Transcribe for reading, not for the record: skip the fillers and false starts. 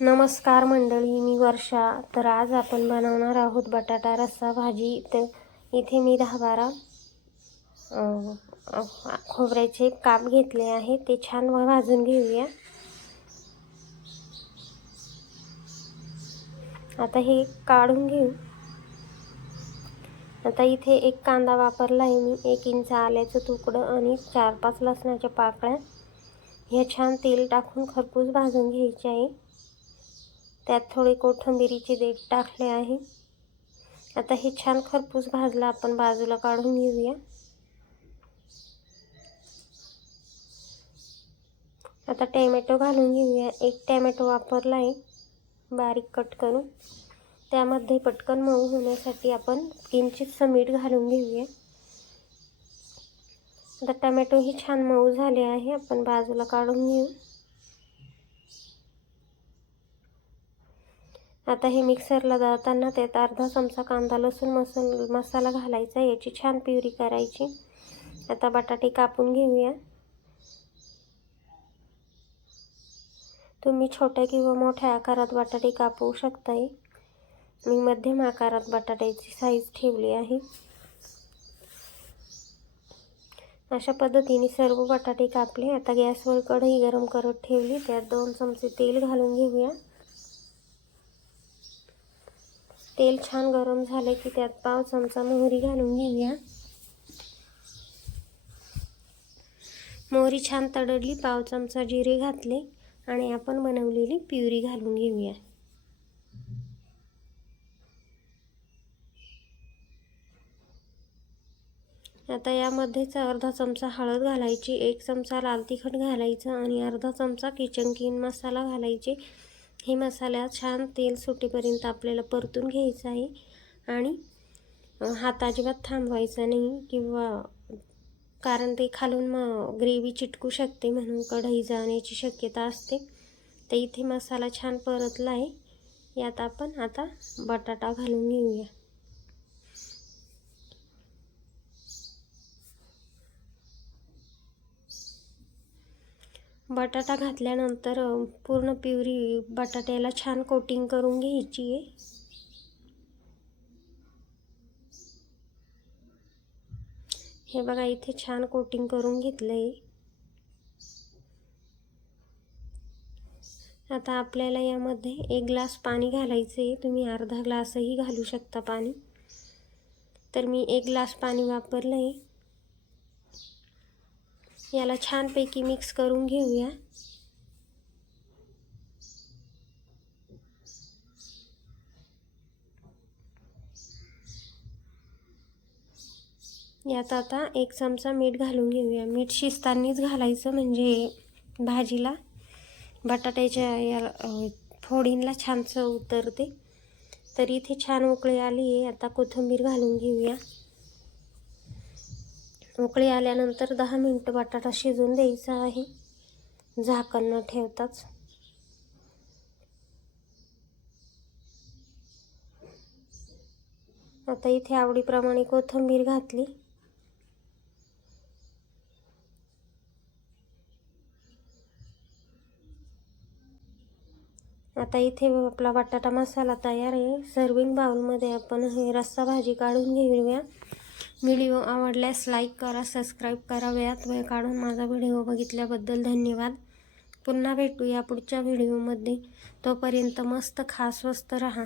नमस्कार मंडळी, मी वर्षा. तर आज आपण बनवणार आहोत बटाटा रस्सा भाजी. तर इथे मी 10-12 खोबऱ्याचे काप घेतले आहे, ते छान भाजून घेऊया. आता हे काढून घेऊ. आता इथे एक कांदा वापरला आहे मी, 1 इंच आल्याचं तुकडं आणि 4-5 लसणाच्या पाकळ्या. हे छान तेल टाकून खरपूस भाजून घ्यायचे आहे. त्यात थोडे कोथिंबीरीचे देठ टाकले आहे. आता हे छान खरपूस भाजलं, आपण बाजूला काढून घेऊया. आता टोमॅटो घालून घेऊया. 1 टोमॅटो वापरला आहे बारीक कट करून. त्यामध्ये पटकन मऊ होण्यासाठी आपण किंचितसं मीठ घालून घेऊया. आता टोमॅटो ही छान मऊ झाले आहे, आपण बाजूला काढून घेऊ. आता हे मिक्सरला दळताना त्यात अर्धा चमचा कांदा लसूण मसाला घालायचा, याची छान प्युरी करायची. आता बटाटे कापून घेऊया. तुम्ही छोट्या किंवा मोठ्या आकारात बटाटे कापू शकताय. मी मध्यम आकारात बटाट्याची साईज ठेवली आहे. अशा पद्धतीने सर्व बटाटे कापले. आता गॅसवर कढई गरम करत ठेवली, त्यात 2 चमचे तेल घालून घेऊया. तेल छान गरम झाले की त्यात पाव चमचा मोहरी घालून घेऊया. मोहरी छान तडतडली, पाव चमचा जिरे घातले आणि आपण बनवलेली प्युरी घालून घेऊया. आता यामध्येच अर्धा चमचा हळद घालायची, 1 चमचा लाल तिखट घालायचं आणि अर्धा चमचा किचन किंग मसाला घालायचे. हे मसाला छान तेल सुटेपर्यंत आपल्याला परतून घ्यायचं आहे आणि हात अजिबात थांबवायचा नाही, कारण ते खालून मग ग्रेव्ही चिटकू शकते, म्हणून कढई जाण्याची शक्यता असते. तर इथे मसाला छान परतला आहे. यात आपण आता बटाटा घालून घेऊया. बटाटा घातल्यानंतर पूर्ण प्युरी बटाट्याला छान कोटिंग करून घ्यायची आहे. हे बघा, इथे छान कोटिंग करून घेतलंय. आता आपल्याला यामध्ये 1 ग्लास पाणी घालायचं आहे. तुम्ही अर्धा ग्लासही घालू शकता पाणी. तर मी 1 ग्लास पाणी वापरलं आहे. याला छानपैकी मिक्स करून घेऊया. यात आता 1 चमचा मीठ घालून घेऊया. मीठ शिजतानाच घालायचं, म्हणजे भाजीला बटाट्याच्या या फोडींना छान चव उतरते. तर इथे छान उकळी आली आहे. आता कोथिंबीर घालून घेऊया. उकळी आल्यानंतर 10 मिनिटं बटाटा शिजून द्यायचा आहे, झाकण न ठेवताच. आता इथे आवडीप्रमाणे कोथिंबीर घातली. आता इथे आपला बटाटा मसाला तयार आहे. सर्विंग बाउलमध्ये आपण हे रस्सा भाजी काढून घेऊया. व्हिडिओ आवडल्यास लाईक करा, सबस्क्राईब करा. वेळात वेळ काढून माझा व्हिडिओ बघितल्याबद्दल धन्यवाद. पुन्हा भेटूया पुढच्या व्हिडिओमध्ये. तोपर्यंत मस्त खा, स्वस्त रहा.